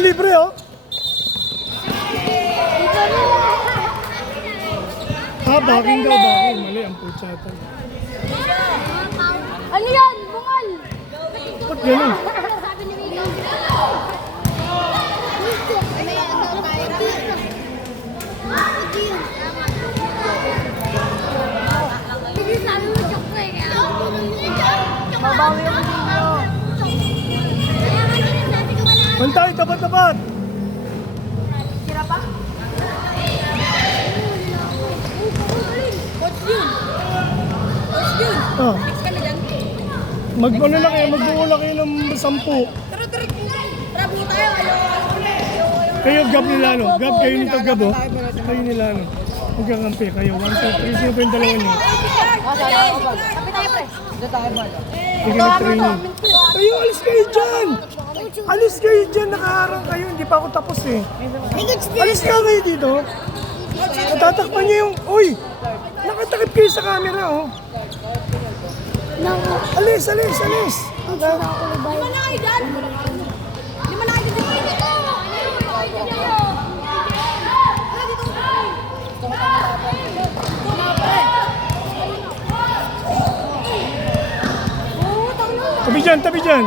yung libre, oh. Baking daw, baking. Mali, ang putsatan. Ano yan? Bungal! Ba't ganun? Sabi ni Milo. Mabawi ako dito. Bantay, tapat-tapat. Sira pa? What's yun? What's yun? Ah. Fix ka na dyan? Mag-ano na kayo, magbuo na kayo ng 10. Tara, buo tayo. Kayo, gab nila, no? Gab kayo nito, gab, oh. Kayo nila, no? Huwag kang kampi. Kayo, 1, 2, 3. Sino pa yung dalawa niyo? Kapit tayo, pre. Sige na training. Kayo, alis kayo dyan! Alis kayo dyan, nakaharang kayo. Hindi pa ako tapos, eh. Alis ka kayo dito. Natatakpan niyo yung... Uy! Nakatakip kayo sa camera, oh. Alis! Lima na kayo dyan. Lima na kayo dyan. Tabi dyan.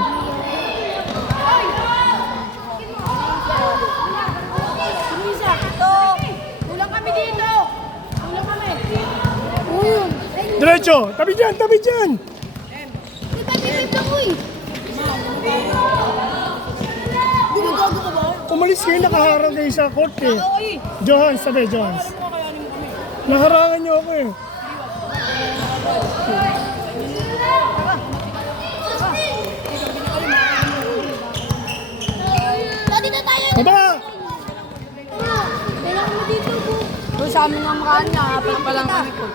Kulang kami dito. Kulang kami. Diretso! Tabi dyan! Gumagago ka ba? Umalis kayo, nakaharang kayo sa court, eh. Johans, sabi, Johans. Naharangan niyo ako, eh. Dito tayo. Baba! Kailangan mo dito. Doon sa amin ang makaan niya. Apat pa lang kami po.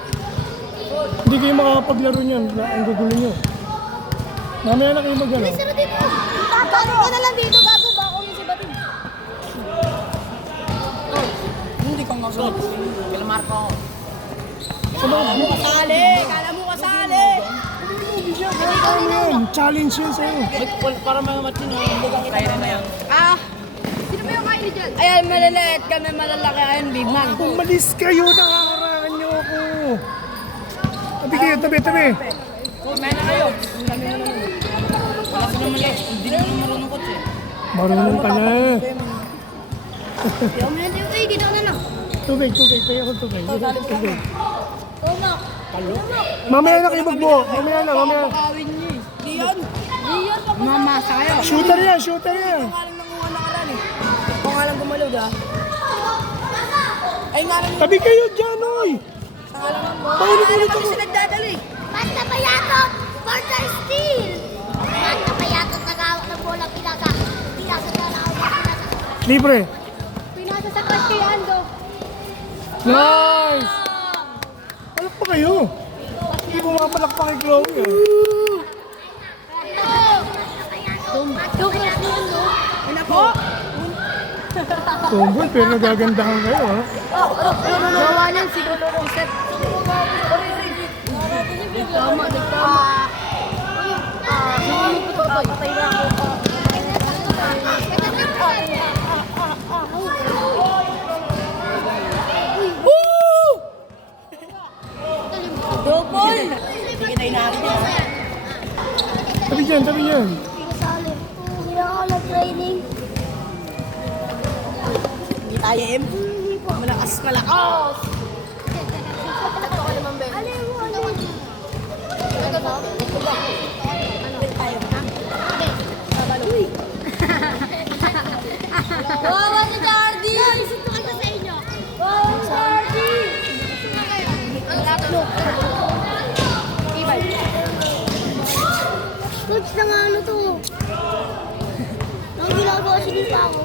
Hindi kayo makakapaglaro niyan. Ang gugulo niyo. Mamaya na kayo mag-ano. Sino dito? Tatalo ka na lang dito. Gago ba ako yung si Batin? Hindi ko masunod. Kila Marco ako. Kala mo kasali! Challenge yun sa'yo. Para mamatin yung kaya rin na yan. Sino ba yung kain dyan? Ayan, malaliit kami, malalaki. Ayan, big man. Umalis kayo, nakaharangan niyo ako. Tabi kayo, tabi. Kumain na kayo. Wala ko naman eh. Hindi naman marunong kotse. Marunong ka na. Ayaw mo na dito. Dito na lang. Tubig. Kaya ako tubig. Tonak. Mamaya na kayo magbuo. Mamaya na. Kawin niyo eh. Diyan. Mamasa kayo. Shooter yan. Pangalan ng mga nakaraan eh. Pangalan gumalog ah. Ay, narinig. Tabi kayo dyan, oy. Pangalan ng Paulit-ulit ako. nagdadali. Basta payatot! Partner steal! Basta payatot nagawak ng bola. Pinasa na ako. Libre. Pinasa sa crush kay Ando. Nice. Palak pa kayo. Hindi pumapalakpak kay Chloe, eh. Tomboy, pero nagagandahan kayo, ha? Gawanan siguro ng set. Tama. Patay na ako. Double! Sige tayo natin yun. Tabi dyan. Kasali. Hindi ako nag-training. Hindi tayo em. Malakas. Ako naman, Ben. Alin mo. Wawa si Jardy! Susunod ko sa inyo. Wawa si Jardy! Coach na nga ano to. Ang ginagawa sinita ako.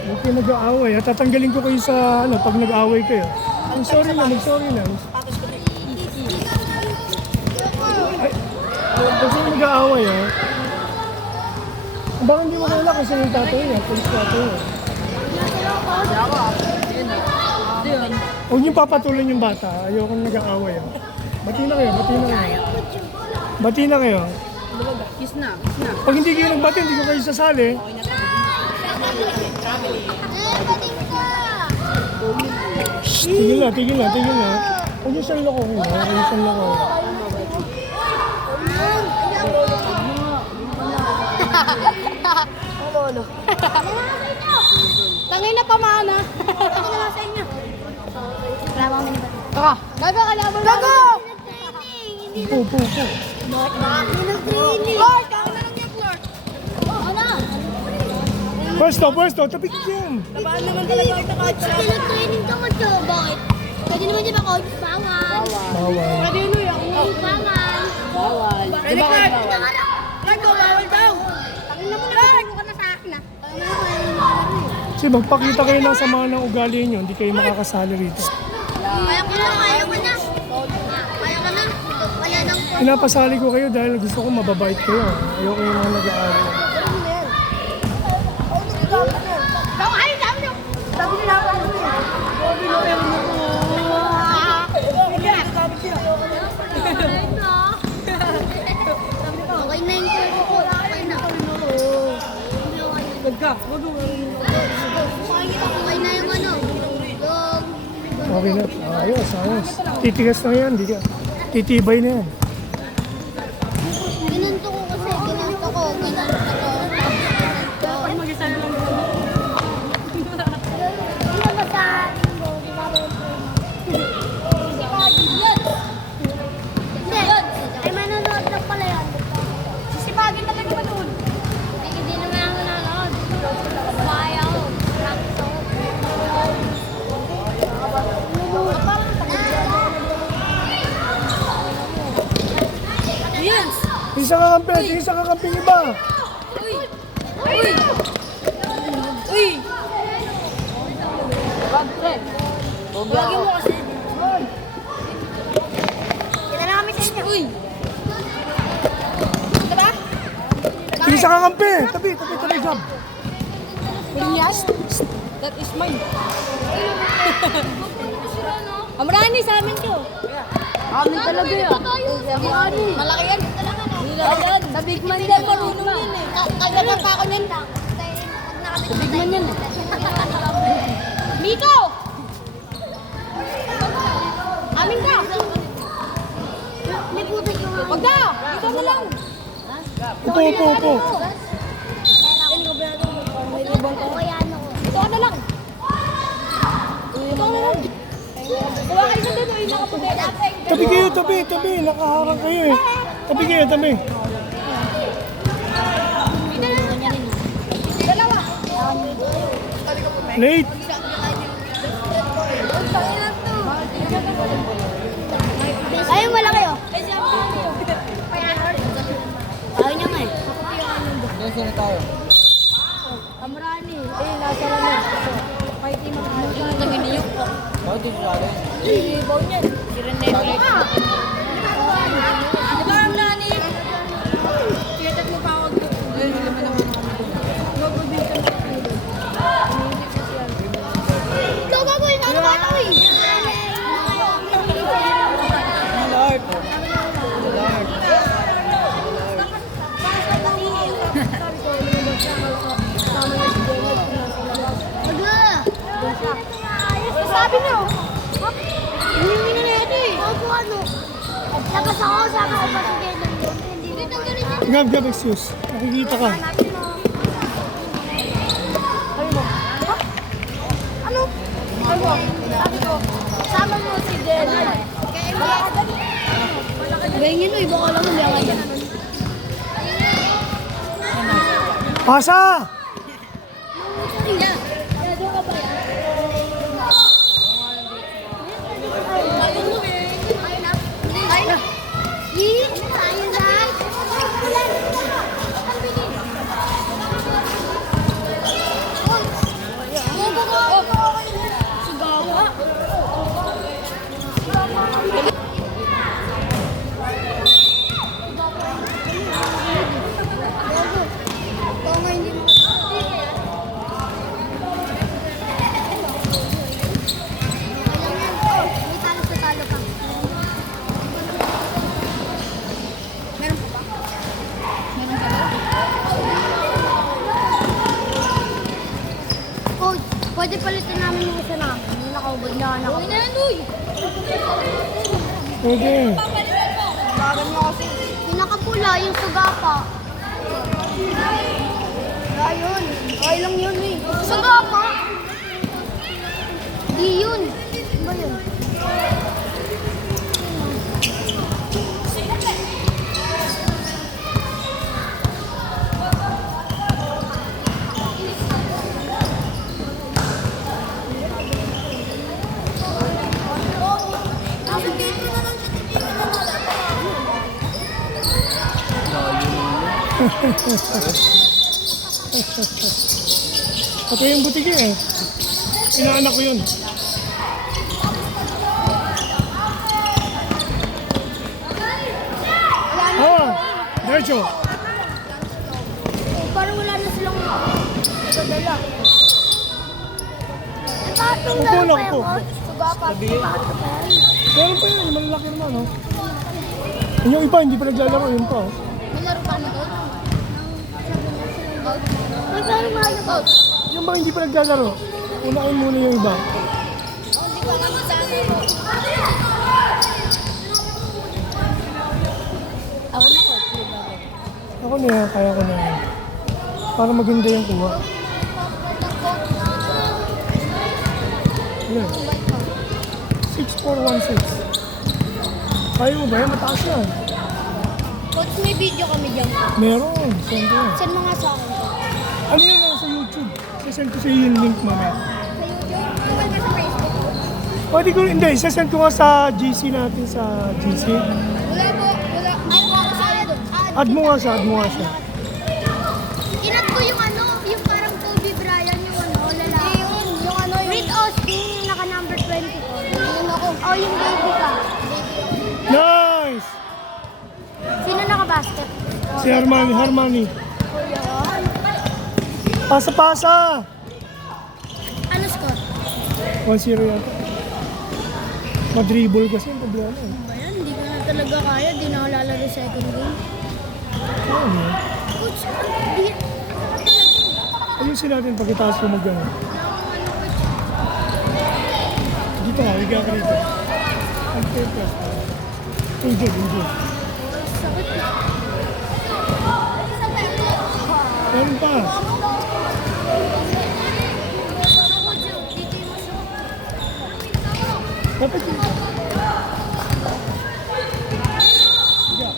Huwag kayo nag-aaway, ha? Tatanggalin ko kayo sa, pag nag-aaway kayo. Mag-sorry na. Kasi nag-aaway, ha? Baka hindi mo kilala kasi yung tatay niya, police tatay niya. Huwag niyong papatulan yung bata, ayokong nag-aaway, ha? Bati na kayo. Kiss na. Pag hindi kayo nagbati, hindi ko kayo sasali. Bating ka! Shh, tigil na. Huwag niyo siyang lokohin, ha? Huwag niyo siyang lokohin. Lolo. Tangay na pamana. Ako na lang sa inyo. Wala mo kami ni Bating. Tara. Gago, kalaban mo. Gago! Upo. Hindi nag-training. Lord, ako na lang yan, Lord. Ano? Pwesto, tapik yan. Tabaan naman talaga ito kahit sa akin. Nag-training ka mo, Joe. Bakit? Pwede naman di ba, Coach? Bawal. Bawal. Pwede yun, Bawal. Bawal. Pwede ka. Lord, bawal daw. Tangin na mo na. Lord, ka na sa akin, ah. Kasi magpakita kayo ng sama ng ugali niyo, hindi kayo makakasali rito. Kaya ko na. Kaya ka na. Kaya nang Pinapasali ko kayo dahil gusto ko mababait kayo. Ayoko yung mga nag-aaral. Ay, sabi niyo. Sabi niyo na okay na yung turbo ko. Okay na. Okay na yung ano. Okay na. Ayos. Titigas na yan. Titibay na yan. Ginanto ko kasi. Ginanto ko. Ay, manonood lang pala yan. Sisipagin talaga ba doon? Hindi naman ako nanonood. Bayaw. Yes! Isa kakamping iba. Uy! Lagi mo kasi. Kita na kami sa inyo. Uy! Diba? Isa kakampi. Tabi, jump. Pinyas? That is mine. Amrani sa amin to. Amin talaga yan. Amrani. Malaki yan. Nila yan. Sa big man yan. Marunong yan eh. Kaganda pa ako niyan. Sa big man yan eh. Miko! Amin ka! Liputin ko nga. Wag ka! Dito na lang. Upo. Okay, ano ko. Dito ka na lang. Dito ka na lang. Kuha kayo sa doon. Nakaputi. Tabi kayo. Nakaharang kayo eh. Tabi. Dalawa. Late. Ayun, wala kayo. Ayaw niya nga eh. Nasa na tayo? Amrani. Nasa na na. Kahit yung mga ano. Yung naginiyok ko. Bakit yung sali? Ibaw niyan. Sirenero. Di ba Amrani? Tinatat mo pa wag. Ayun, hindi naman naman ako. Ikaw ba boy? Ano ba ito eh? Lord. Sabi niyo. Hindi na ito eh. Opo ano. Labas ako, sama ko pa si Denon. Dito ganun yan. Gab, excuse. Nakikita ka. Ano? Sabi ko, sama mo si Denon. Ganyan o, baka lang hindi ako dyan. Pasa! Pwede palitan namin yung isa namin. Yung nakaubad na anak. Uy na yan, uy! Pwede. Yung nakapula, yung sugapa. Ayun. Ay lang yun eh. Sugapa? Di yun. Ano ba yun? Ito yung butiki eh. Inaanak ko yun. Diretso. Parang wala na silang dala. Patong Upo dala na, pa upo. yung sugapa. Meron pa yun, malalaki naman oh. Yung iba hindi pa naglalaro, yun pa oh. May laro pa na doon? May laro pa na doon? Yung ba hindi pa naglalaro? Unahin muna yung iba. Hindi pa naman sa Ako na ko. Ako na yan, kaya ko na yan. Para maganda yung kuha. Yan. 6416. Kaya mo ba yan? Mataas yan. Coach, may video kami dyan. Meron, send yan. Send mo nga sa akin. Ano yun lang sa YouTube? Sasend ko sa iyo yung link mamaya. Sa YouTube? Iwan ka sa Facebook? Pwede ko, hindi, sasend ko nga sa GC natin sa GC. Wala po. Wala. Ay, mo ako sa doon. Add mo nga siya. Inat ko yung ano, yung parang Kobe Bryant, yung ano, lalaki. Yung ano, yung... Reed Austin, yung naka-number 24. Yung ako. Oh, yung baby ka. Nice! Sino naka-basket? Si Harmony. Pasa-pasa! Ano score? 1-0 yan. Madribble kasi yung problema eh. Ayan, hindi ko na talaga kaya. Di na ako lalaro second game. Ano yun? Coach, di... Ayusin natin pagkataas ko mag-ano. Dito nga, higa ka rito. Ang paper. Injured. Sakit. Meron pa. Dapat yun. Higa.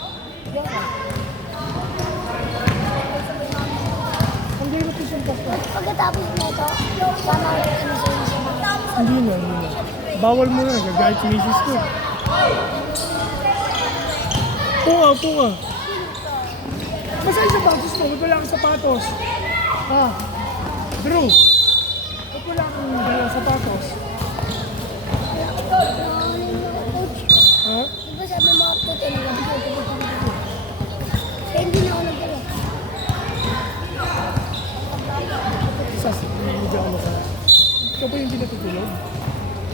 Ang hirap yung suntas ka. Pagkatapos na ito, sana ano sa inyo. Hindi na. Bawal mo na, gagayat si Mrs. ko. Puka. Basta yung sapatos mo, ba't wala kang sapatos? Ha? Drew, ba't wala kang dalang sapatos? Ha? Diba sabi mo ako puto nila? Kaya hindi na ako nagdala. Sas, hindi ako naka. Ikaw ba yung hindi natutulog?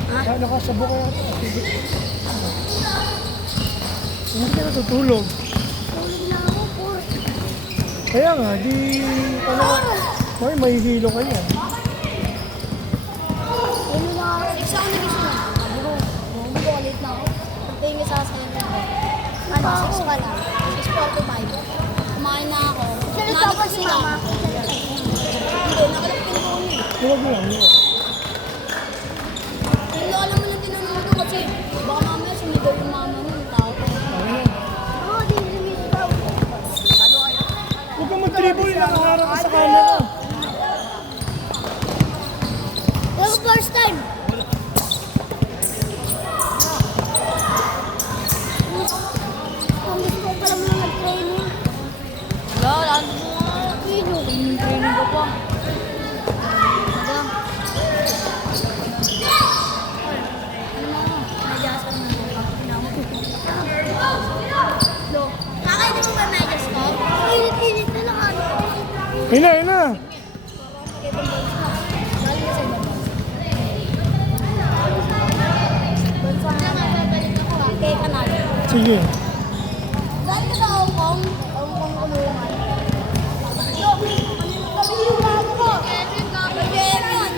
Ha? Nakasabo ka yata. Hindi ka natutulog. Tulog na ako, puro. Kaya nga, di... Ano ka? May hilo ka yan. Ano na, 6 ako nagising na. Sabi ko, hindi ko ulit na ako. Pagtingin sa akin, ano, 6 pa lang. 6:45. Kumain na ako. Kumain pa si mama. Hindi, nakalap ko na eh. Huwag mo lang. Hindi alam mo lang tinanong ko kasi baka mamaya sumigaw yung mama mo, yung tao. Oo, di sumigaw. Huwag kang mag-dribble, nakaharap ka sa camera. Well, first time. Kung gusto ko pala mga nag-training. Wala, ano mo nga. Training ko pa. Kakainin mo ba medyas ko? Init-init na lang ano. Ayun na. Galing na sa ibang bansa. Bansa na babalik ako ha. Kay Kanal. Sige. Galing ka sa Hong Kong. Hong Kong kulungan. Yo, kami yung bago ko. Kevin, Kevin, Rian.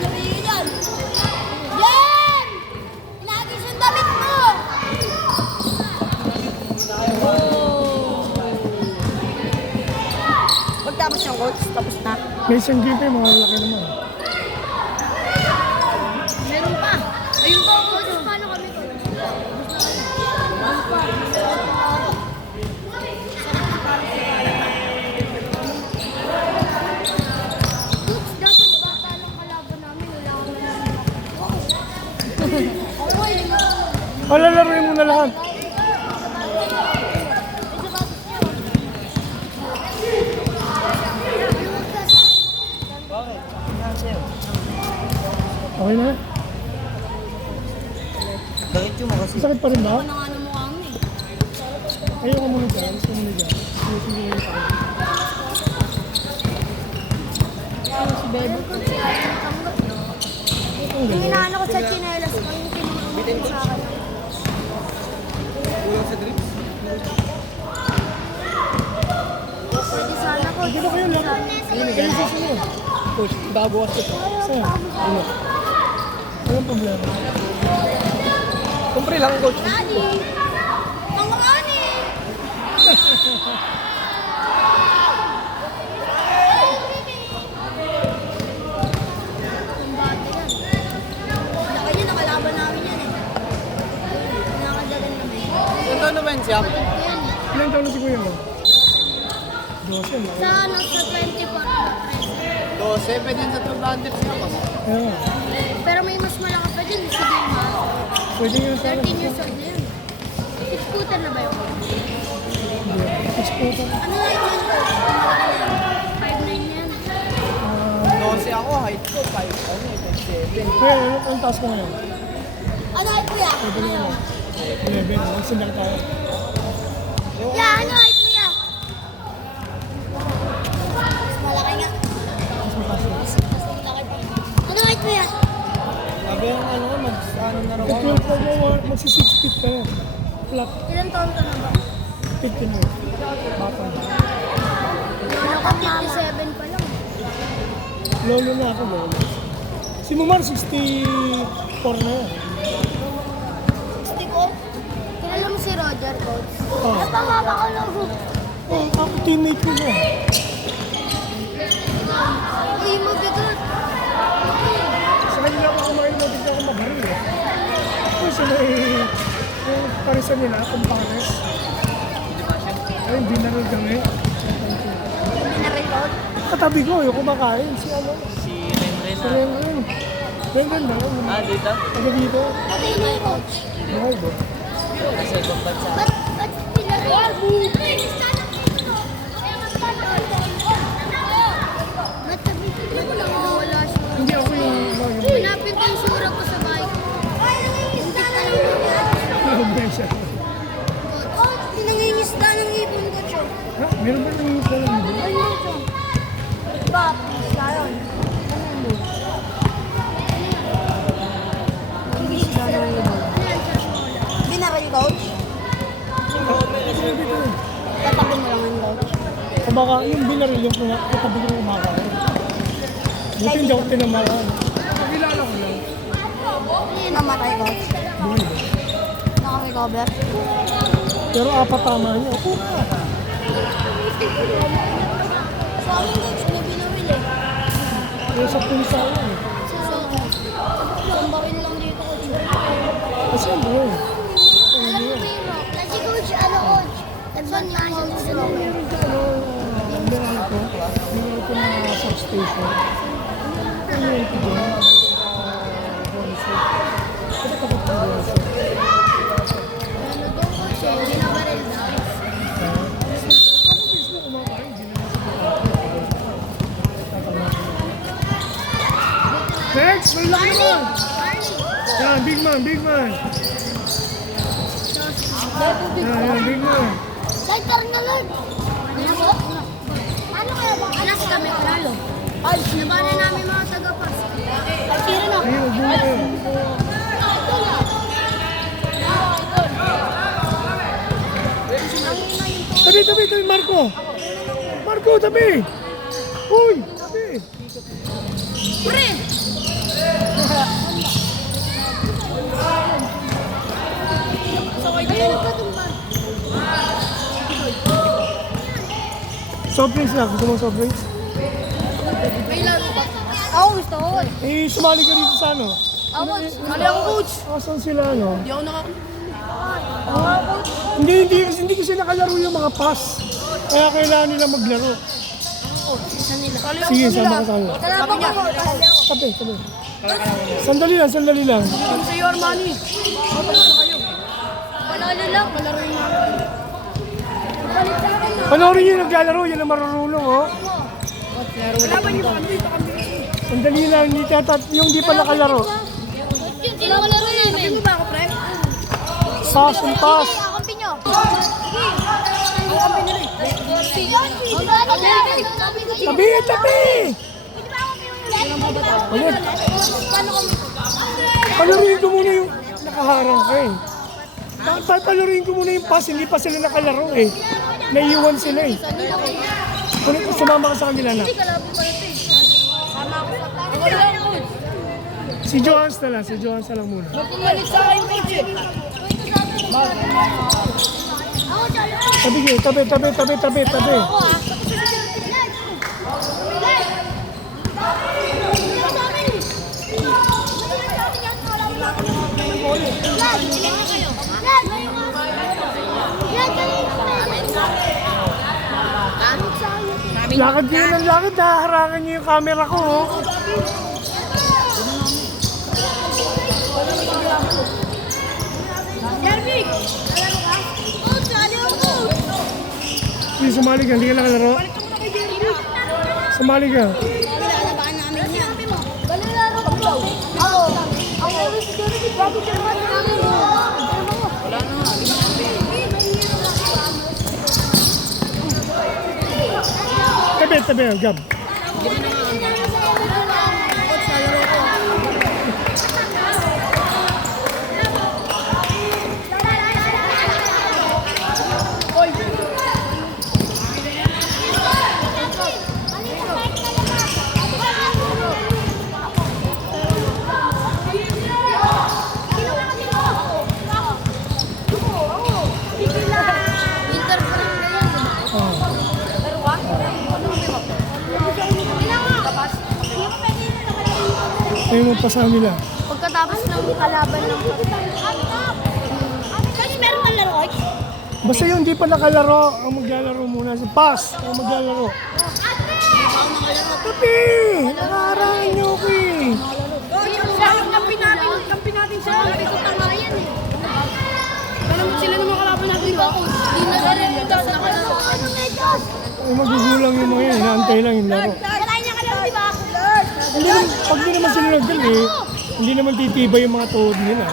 May isang GP, mga laki naman. Meron pa. Ayun pa ako. Paano kami ko? Dapat bata lang kalaban namin. Wala akong O, lalaroin mo na lahat. Okay na? Diretso mo kasi. Sakit pa rin ba? Ano ano mo kami? Ayaw ka muna dyan. Gusto muna dyan. Sige, sige, sige. Si Bebo. Yung inaano ko sa chinelas ko, yung pinamamalit sa akin. Kulang sa drips. Pwede sana ko. Hindi ba kayo lang? Ayun, susunod. Coach, babawas ito. Saan? Ano? Anong problema? Kumpre lang, coach. Daddy! Mga ani! Ang bata yan. Laki niya, nakalaban namin yan eh. Nakadagan kami. Yung taon naman siya? Yan. Ilang taon na si kuya mo? 12, laki. Sa ano, sa 24. 12, pwede sa 200 siya pa. Kaya nga. Pero may mas malaki pa dyan, si Dima. Pwede yun sa 13 years old na yun. Scooter na ba yun? Exporter. Ano na yun? 5'9" yan. 12 ako, height ko, 5. Ano eh, 5'7". Kaya, anong task mo ngayon? Ano ay kuya? Pwede na yun. 11. Magsindal tayo. Yeah, ano ay kuya? Mas malaki nga. Mas mataas na. Mas malaki pa. Ano ay kuya? Sabi yung ano, mag-ano na raw Pag ako. 12 mo, magsi 6 feet ka na. Flat Ilan taon ka na ba? feet ka na. Bata. Ano ka 57 pa lang. Lolo na ako, lolo. Si Mumar, 64 na yan. 64? Kilala mo si Roger, coach? Oh. Napamama ko lang. Oh, ako teammate ko na. Uy, mabigat. Sa kanila ako kumain mo, bigla ako mabaril eh. Kung sila yung parisan nila, kumpares. Ay, hindi na rin kami. Hindi na record. Katabi ko, yung kumakain, si ano? Si Renren Si Renren. Renren ba? Ah, dito? Taga dito. Pati na yung coach. Mahal ba? Kasi ibang bansa. Ba't pinag-record? Wala siya. Hindi ako yung Hanapin ko yung sura ko sa bike. Hindi ka lang yung bensa. Coach, pinangingisda ng ibon ko, Chok. Ha? Meron ba nang salam mo? Ay, no, Chok. Ba, isda yun. Pinangingisda ng ibon. Binaril, Coach? Tatabi mo lang ang Coach. O baka yung binaril yung katabi ko kumakain. Buti hindi ako tinamaran. Nakilala ko lang. Hindi namatay, Coach. Buhay ba? Naka-recover. Pero apat tama niya. Opo ka. Sa amin, Coach, may binawil eh. Pero sa punsa yan eh. Isang baril lang dito, Coach. Kasi ang buhay. Alam mo ba yung rock? Kasi Coach, ano, Coach? Nagbanta siya sa rock. Meron ko na substation. Ano yung ito dyan? Ano kapag ko dyan? Ano doon, Coach, eh? Hindi na baril na. Mabilis na kumakain. Hindi naman sa Next! May laki naman! Yan, big man, big man! Yan, big man! Lighter na lang! Ano kaya ba? Anak kami, panalo. Ay, nabanan namin mga taga-pas. Ay, sira na. Ayun, buhay. Tabi, tabi, tabi, Marco! Marco, tabi! Uy, tabi! Pre! Ayun ka tumba. Soft drinks na. Gusto mo soft drinks? dito. Sumali ka dito sa ano? Ako, mali ako coach. Asan sila ano? Hindi ako naka... Hindi kasi nakalaro yung mga pass. Kaya kailangan nila maglaro. Isa nila. Sige, sama ka sa kanila. Kalaban ko. Tabi. Sandali lang. Yung sa'yo, Armani. Panalo lang. Malaro yung Panoorin nyo yung naglalaro, yan ang marurulong, oh. Kalaban niyo kami dito kami. Sandali lang, yung di pa nakalaro. Yun, sino malaro namin? Sabi mo ba ako, pre? Pass and pass. Kakampi nyo. Ang kampi nila eh. Tabi! Ulit. Palaruin ko muna yung nakaharang ka eh. Palaruin ko muna yung pass, hindi pa sila nakalaro eh. Naiiwan sila eh. Kung sumama ka sa kanila na. Si Johans na lang muna. Pumalit sa akin, coach eh. Tabi. Lakad kayo ng lakad, haharangan niyo yung camera ko, oh. Jervik! Coach, sali ako, coach! Hindi, sumali ka, hindi ka nakalaro. Sumali ka. Nilalabakan namin yan. Balilaro ka ba? Oo. Ang Elvis Jervik, bago Jerman namin. Wala na nga. Tabi, Gab. Coach, nalaro ko. Ayaw mo pa sa nila. Pagkatapos ng kalaban ng Coach, meron kang laro, Coach? Basta yung hindi pa nakalaro, ang maglalaro muna. Pass, ang maglalaro. Tabi! Nakaharangan niyo ako eh. Coach, yung kampi natin siya. Kampi ko tanga yan eh. Alam mo sila naman kalaban natin, di ba? Hindi na rin yung tapos na kalaro. Ay, magugulang yung mga yun. Inaantay lang yung laro. Kalahin niya kalaro, di ba? Pag di naman sila nagdali, hindi naman titibay yung mga tuhod nila.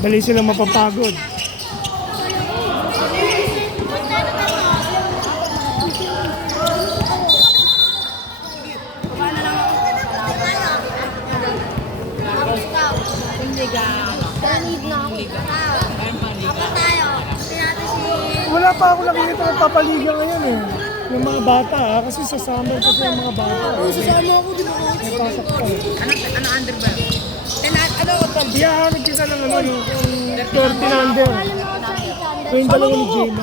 Dali sila mapapagod. Wala pa ako nakikita ng papaliga ngayon eh. Yung mga bata kasi sa summer kasi yung mga bata. Sasama ako, di ba? May pasok pa eh. Ano under ba? Iyahanag kita ng ano yung 13 under. Yung dalawa ni Jema.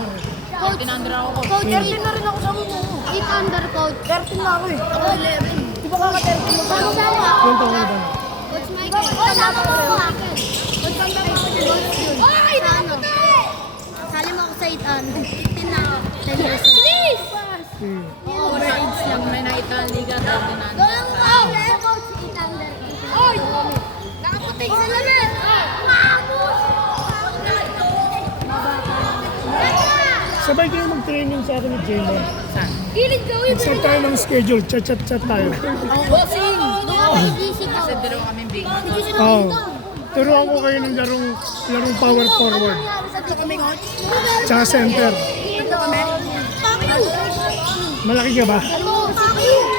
Coach, Coach, 13 na rin ako sa mo. 8 under, Coach. 13 na ako eh. Ako 11. Di ba kaka-13 mo? Sama-sama. Yung taon na ba? Coach Michael. Coach, sama mo ako. Coach, sama mo ako. Okay, ano? Sali mo ako sa 8 under. 15 na ako. 10 years old. Please! Over age lang na nakita liga dati na. Doon ko! Coach, 8 under. Oy! Nakaputing sa lamin! Sabay kayo mag-training sa akin ni Jema. Gilid ko yun! Set tayo ng schedule. Chat tayo. Bossing! Kasi dalawa kami big. Oo. Turuan ko kayo ng larong power forward. Tsaka center. Malaki ka ba?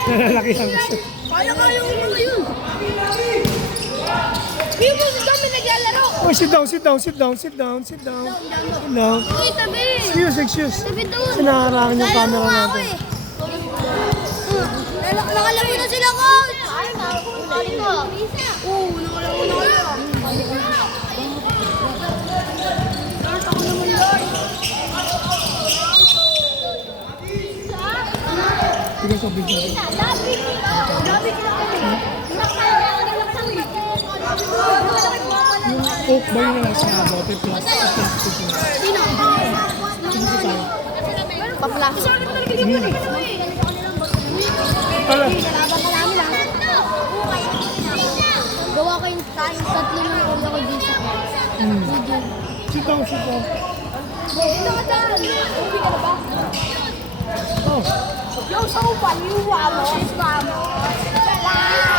Malaki lang kasi. Kaya mo yun! Hindi mo si Tommy naglalaro! Oh, sit down. Uy, tabi! Excuse. Tabi doon! Sinaharangan yung camera natin. Nakalaro na sila, Coach! Oo, nakalaro na kayo. Nakita ko naman yun. Sige ko, bigyan. Coke ba yun na lang sa bote plus? Sino? Papla. Tala. Kalaban ka namin lang. Gawa ko yung tatlo ng ulo ko dito. Sitaw, sitaw. Dito ka dyan. Uwi ka na ba? Oh. Yung sa upan, yung wamo. Wamo.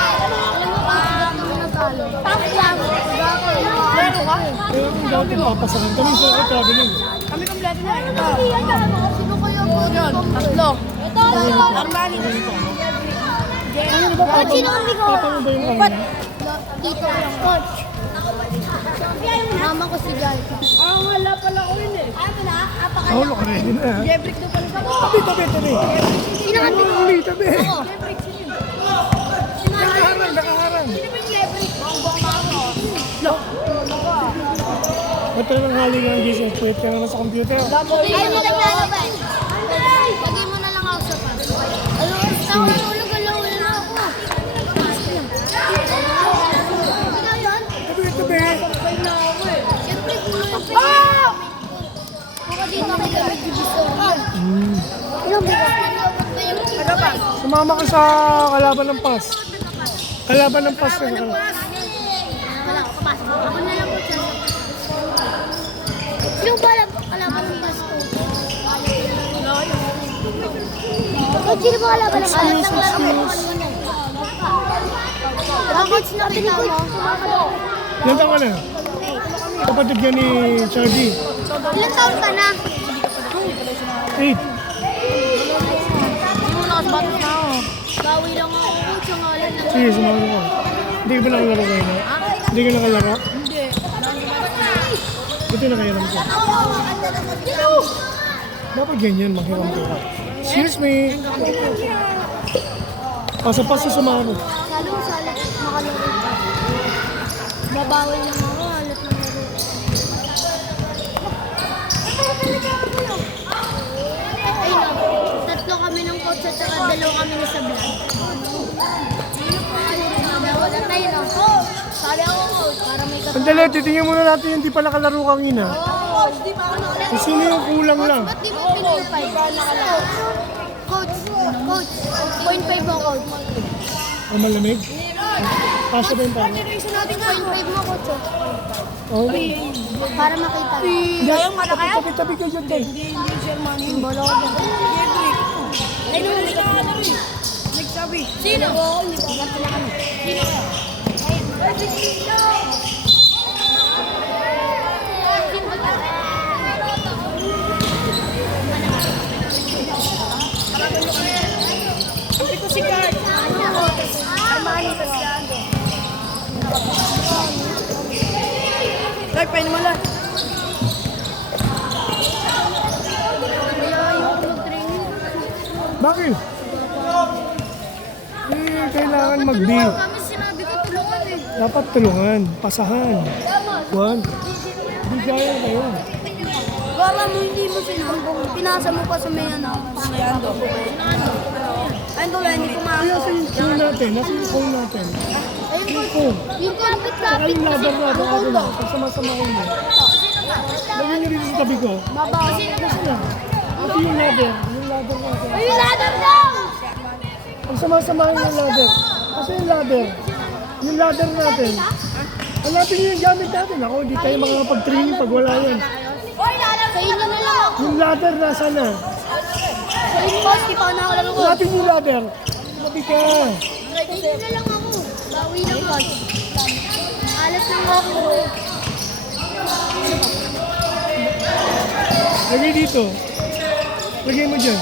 Alam mo kung sagot mo natalo. Tapos lang. Meron ka? Kaya kung dati papasakan kami sa traveling. Kami kompleto na. Sino kayo po? Yun, tatlo. Ito, Armani. Ano ba papa? Papa mo ba yung kanina? Dito lang. Coach. Mama ko si Jai. Wala pala ko yun eh. Ano na? Paulo ka ready na. Jebrick na pala sa Tabi, tabi, tabi. Sino ka? Tabi, tabi. Ako. Nakaharang, nakaharang. Sino ba yung Jebrick? Bongbong ako. Ba't talagang hali ka ng gising? Pwede ka naman sa computer. Ay, mo naglalabay. Lagay mo na lang ako sa pan. Ano, tawag ang ulo, galaw na ako. Ano yun? Tabi, tabi. Siyempre, gulo yung pinag. Baka dito kay kami gusto. Ilang bigas? Sumama ka sa kalaban ng pas. Kalaban ng pas. Wala ko, papasok. Ako na lang po siya. Sino ba kalaban ng Pasko? Sino ba kalaban ng Pasko? Bakit sinapita mo? Ilan taon ka na? Kapatid yan ni Charlie. Ilan taon ka na? 8. Hindi mo nakasbato na ako. Bawi lang ako. Sa ngalan ng... Sige, sumama ko. Hindi ka ba nakalaro kayo na? Hindi ka nakalaro? Hindi. Ito na kayo naman ko. Dapat ganyan, makiram ko. Excuse me. Pasa-pasa sumama. Salong-salong. Makalaro pa. Babawi lang ako. Halat ng laro. Ayun, tatlo kami ng coach at saka dalawa kami ni Sablan. Dalawa na tayo no? Sali ako coach. Para may katulong. Sandali, titingnan muna natin yung di pa nakalaro kanina. Kung sino yung kulang lang. Ba't di mo pinulpay? Coach, coach. 0.5 mo coach. O malamig? Pasok ba yung pala? 0.5 mo coach. Oh. Para makita. Ayaw nga na kaya? Tabi-tabi kayo dyan, Tay. Yung bolo ko dyan. Ay, nung hindi ka ano eh. Nagsabi. Sino? Ingat sila kami. Sino kaya? Ito si Kurt. Armani Casado. Clark, paano mo lang? Bakit? Eh, kailangan mag-B. Kami sinabi ko tulungan eh. Dapat tulungan, pasahan. Juan, di gaya kayo. Baka mo hindi mo sinambong. Pinasa mo pa sa may ano. Si Ando. Ando lang, hindi ko Kaya sa yung phone natin, nasa yung phone natin. Ayun Yung po. phone. Yung Saka kapit-kapit yung kasi. ladder natin, Ang ako ulo. na. Pagsama-sama ko mo. Lagyan nyo rin sa tabi ko. Babaw. Kasi na. Ito yung ladder natin. Ay, yung ladder lang! Pagsama-samahin yung ladder. Kasi yung ladder natin. Hanapin nyo yung gamit natin. Ako, hindi tayo makakapag-training pag wala yan. Sa inyo na lang ako. Yung ladder nasa na. Sa inyo boss, di pa ako nakalaro ko. Hanapin yung ladder. Tabi ka. Sa inyo na lang ako. Bawi lang ako. Alas lang ako. Lagay dito. Lagay mo dyan.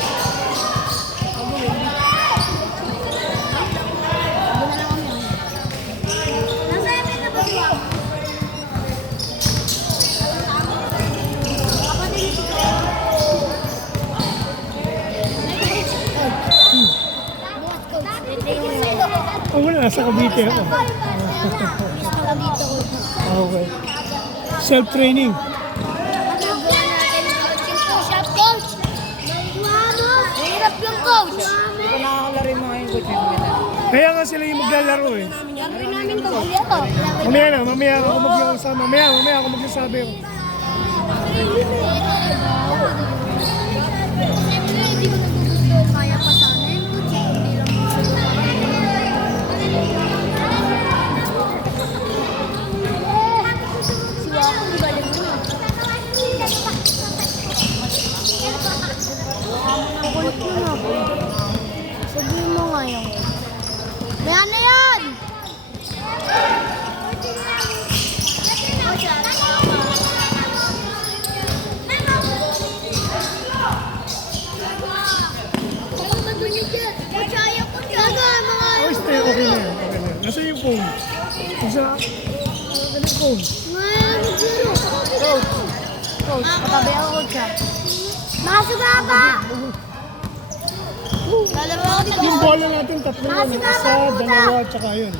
Nasa amin na ba siya? Ako din si Oh, wala. Nasa Cavite ako. dito. Okay. Self-training. Matagawa natin yung push-up, coach. Mama! Hirap yung coach. Hindi ko nakakalaro yung mga yung coach. Kaya nga sila yung maglalaro eh. Gagawin namin to. Ito. Mamaya ako mag-iusama. Mamaya ako magsasabi. Hindi ko nagugusto. Kaya pa sana yung kutsi. Hindi lang gusto. Siya ako, di ba lang mo? Kulit mo na ako. Sabihin mo nga yung... Maya na yan! Oh, stay. Okay na yan. Okay na yan. Nasa yung phone? Nasa yung phone? Coach, katabi ako, coach ha. Masuga pa! Lalaro ako dito. Yung bola natin tatlo yan. Isa, dalawa, tsaka yun.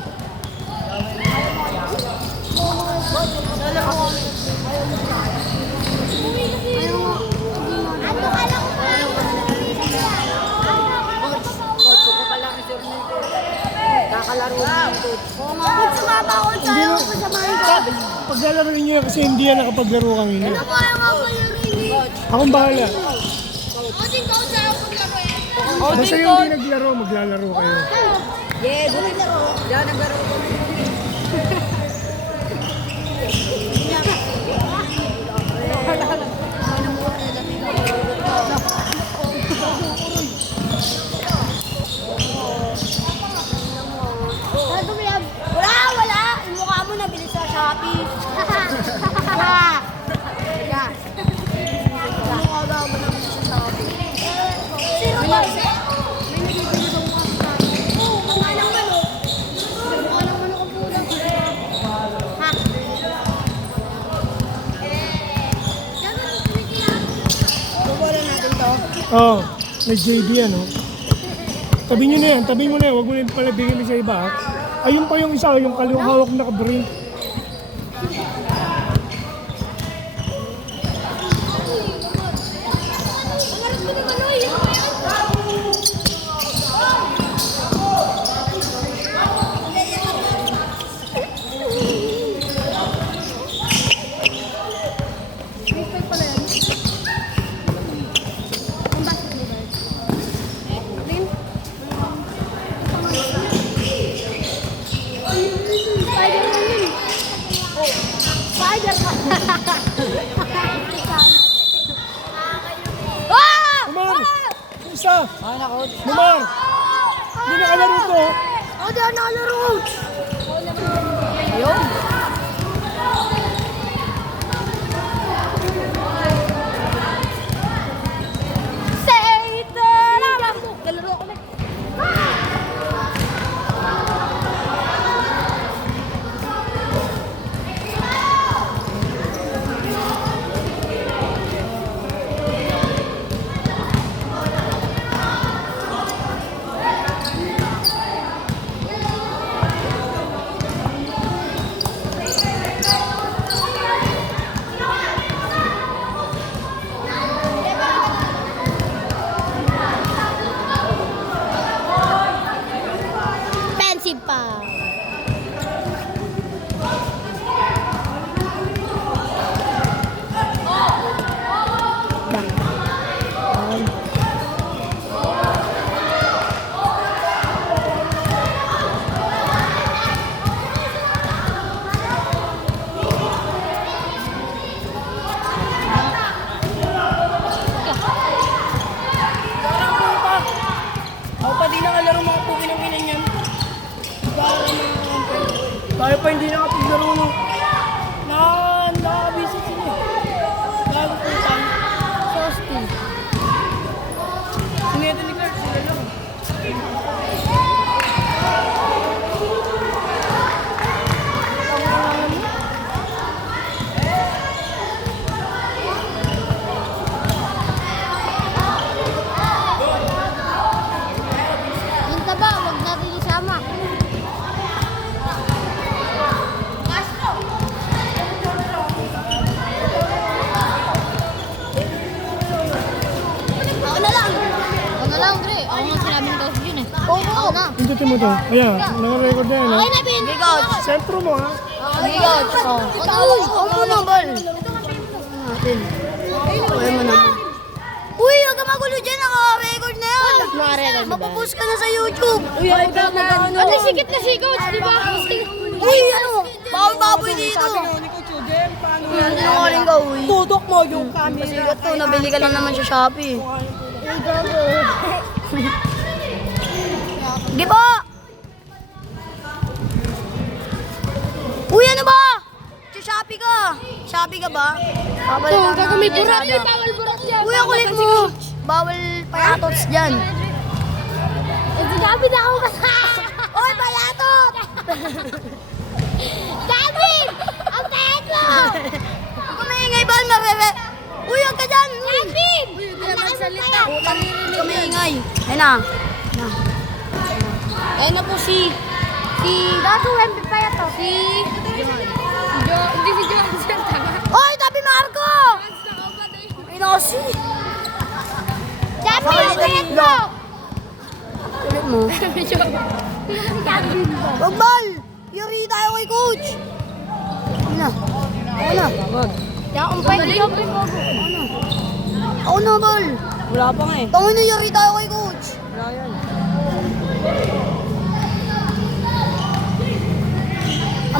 Kakalaro na yung coach. Coach, sumama ako sa'yo. Kasamahin ko. Paglalaro niyo kasi hindi yan nakapaglaro kami. Ano ba yung ako yung rini? Akong bahala. Coach, ikaw sa'yo kung laro yan. Basta yung hindi naglaro, maglalaro kayo. Yeah, buti laro. Diyan naglaro ko. Wala! Yung mukha mo nabili sa Shopee. Yeah. Yung mukha daw mo nabili sa Shopee. Sino ba? May nabibili ba mukha sa Shopee? Oo, mukha ng manok. Mukha ng manok ang pulang. Ha? Bubola natin to. Oo, may JD yan, oh. Tabi nyo na yan, tabi mo na yan. Huwag mo na pala bigyan sa iba, ha? Ayun pa yung isa, yung hawak na kabring. Lumar! Yung isa! Ano, coach? Lumar! Hindi nakalaro to. Oh, di ako nakalaro, coach. Yun. Say that I'm... Galaro ako na. Pensive pa. Ako pa di nakalaro mga puki ng ina niyan. Tayo pa hindi nakapaglaro, no? Nakabisi sila. Gago po tayo. Sa Austin. Sineto ni Kurt, sila lang. Yung taba, huwag natin isama. Ako na lang, Dre. Ako nga sinabi ni Coach Jun eh. Oo. mo to. Ayan, naka-record na yan. Okay na, Bin. Hindi, coach. Sentro mo ha. Hindi, coach. Huwag mo na, bal. Natin. Huwag mo na. Uy, huwag ka magulo dyan. Naka-record na yan. Mapapost ka na sa YouTube. Uy, ako daw na ano. Ano, sikit na si coach, di ba? Uy, ano? Bawal-baboy dito. Ni Coach Jem, paano Hindi na rin ka, uy. tutok mo yung camera? Sigat to, nabili ka lang naman sa Shopee. Sige po! Uy, ano ba? Sa Shopee ka. Shopee ka ba? Babalik ka na. May burat. Bawal burat yan. Uy, ang kulit mo. Bawal payatots dyan. Sa Shopee na ako ba? Uy, payatot! Shopee! Ang payat mo! Kung maingay ba, marere... Uy, huwag ka dyan! Shopee! Ang magsalita. Kung maingay. Ayun na. Ayun na po si... Gato, MP pa yato. Hindi si Johnson. Oy, tabi Marco! Ayun na si... Shopee, ang payat mo! Ulit mo. Wag bal! Yuri tayo kay coach! Ayun na. Ako na. Ako na. Ako na, bal. Wala pa nga eh. Tangin na yari tayo kay coach. Wala yan.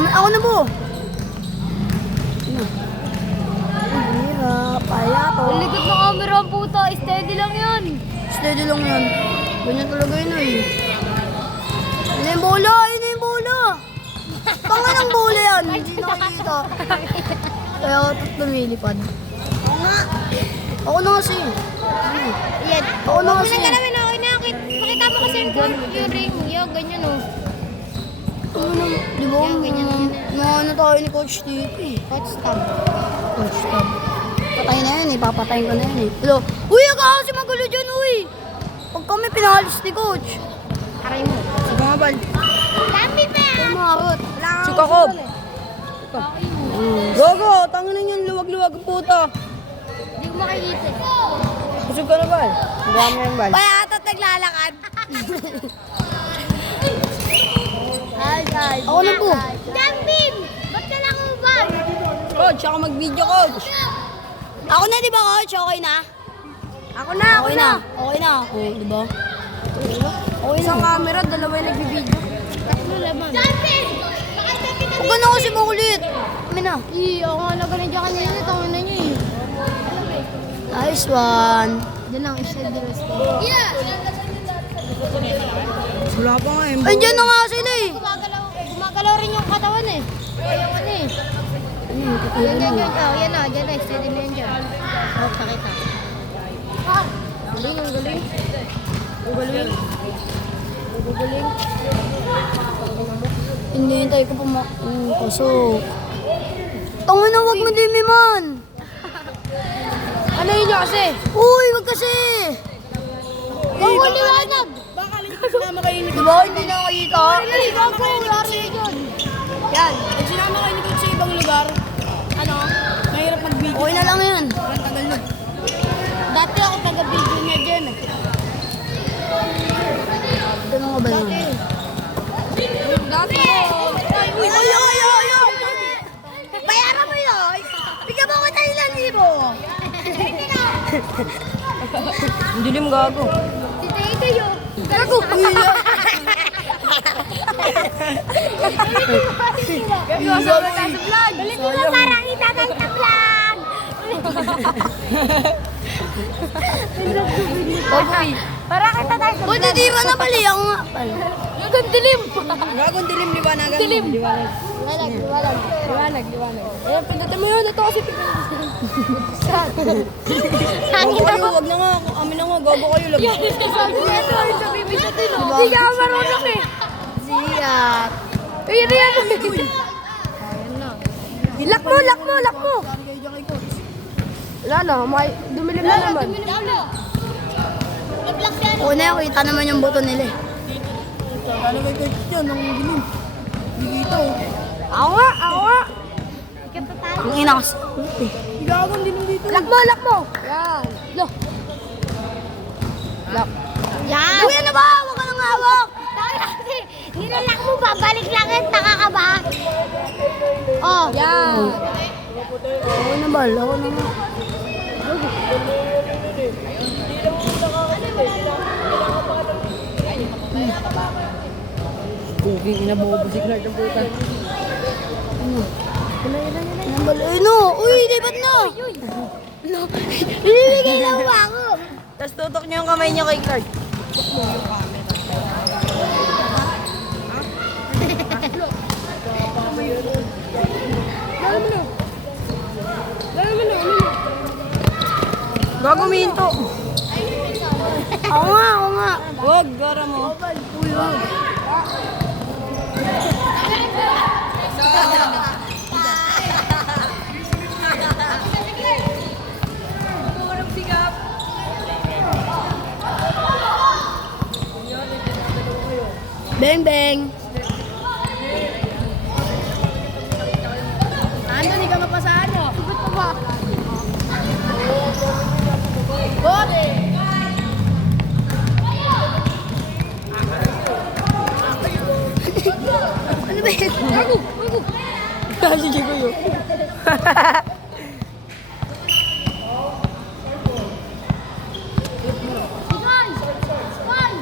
Ako na po. Hirap. Paya to. Likod ng camera ang puta, steady lang yan. Steady lang yan. Ganyan talaga yun eh. Yun na yung bola. Yun na yung bola. Tanga ng bola yan. Hindi nakikita. Kaya ako lumilipad. Ako nga. Ako na kasi. Yan. Ako na kasi. Namin ako inakit. Pakita mo kasi yung ring. Yung ganyan oh. Di ba? Ano tayo ni Coach dito eh. Coach stamp. Coach Tab. Patay na yan eh. Papatayin ko na yan eh. Hello? Uy, kasi magulo dyan, uy. Pag kami pinahalis ni Coach. Aray mo. Sige nga, Bal. Dami pa yan. Marot. Si Kakob. Gogo, tangin yan, luwag-luwag ang puta. Hindi ko makikita. Busog ka na, Bal. Ang dami yan, Bal. Payatot naglalakad. Ako na po. Dambin! Ba't ka lang ubag? Coach, ako mag-video, Coach. Ako na, di ba, Coach? Okay na? Ako na, Okay na. Okay na. Oh, di ba? Okay na. Isang camera, dalawa yung nag-video. Tatlo laman. Dambin! Huwag ka na kasi makulit. Kami na. Ako nga naganadya kanina. Tawin na niyo eh. Nice one. Diyan lang, isa the rest. Yeah! Wala pa nga eh. Andiyan na nga sila eh. Gumagalaw rin yung katawan eh. Yung ano eh. Yan. Oh, yan o. Diyan na, steady na yan dyan. Oh, pakita. Galing, ang galing. Ang galing. Ang galing. Hinihintay ko pa pasok. Tanga na, wag mo dimi man. Ano yun niya kasi? Uy, wag kasi. Bawal liwanag! Sinama kayo ni Di ba, hindi na nakikita? Ikaw po, lari yun. Yan. Pag sinama kayo ni Coach sa ibang lugar, ano, mahirap mag-video. Okay na lang yan. Ang tagal nun. Dati ako taga-video niya dyan eh. Ito na nga ba yun? Dati Uy, ay! Bayaran mo yun! Bigyan mo ko tayo lang libo! Ang dilim gago. Si Tayo. Gago! Kasama tayo sa vlog. Balik mo parang itatang sa vlog. Uy, Parang kita tayo sa uy, titira na pali ako nga. Yung dilim. Gago, ang dilim, liwanagan. Dilim. Liwanag. Liwanag. Ayan, pindutin mo yun. Ito kasi Gago kayo, wag na nga. Amin na nga, gago kayo. Sabi mo ito, sabi mo ito. Hindi ka marunong eh. Siyak. Ayun yan. Lock mo. Wala na, dumilim na naman. Oo na, kita naman yung buto nila eh. Ano kay Coach yun, ang dilim. Bigito. Ako nga. Ang ina kasi. Gago, ang dilim dito. Lock mo. Yan. Lock. Uy, ano ba? Huwag ka nang hawak. Nilalak mo ba? Balik lang yan. Taka ka ba? Oh. Yan. Ako na bal. Ako na nga. Puking inabubusik na itong puta. Ano? Uy, lipat na. Binibigay lang ba ako? Tapos tutok niyo yung kamay niyo kay Clark. Gago minto. Ako nga. Wag, gara mo. Beng, beng. Ano, hindi ka mapasahan mo? Sagot ko ba? Bote! Ano ba yan? Sige ko yun. Ikon! Ikon!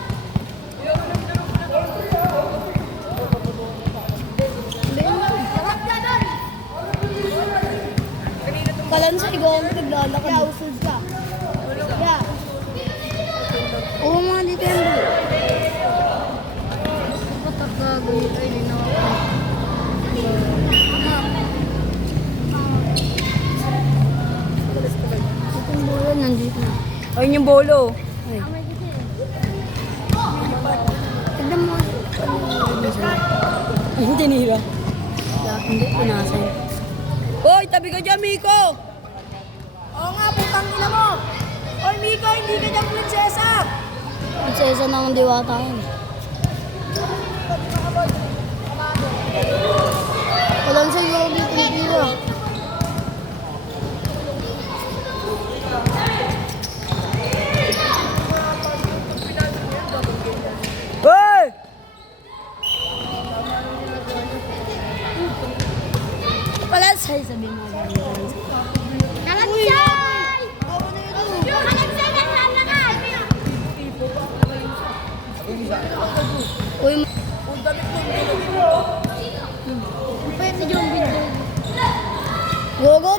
Kalan sa igong naglalakad. Kaya usod ka. Yeah. Oo mga dito yan bro. Itong bola nandito. Ayun yung bolo. Tignan mo. Yung tinira. Hindi, pinasan. Hoy, tabi ka dyan, Miko! Oo nga, putang ina mo! Oy, Miko, hindi ka dyan prinsesa! Prinsesa ng diwata yun. Walang siguro dito dito. Hoy! Palansay, sabihin mo. Kalansay! Kalansay ng lalakad! Uy, Pwede yung video. gogo.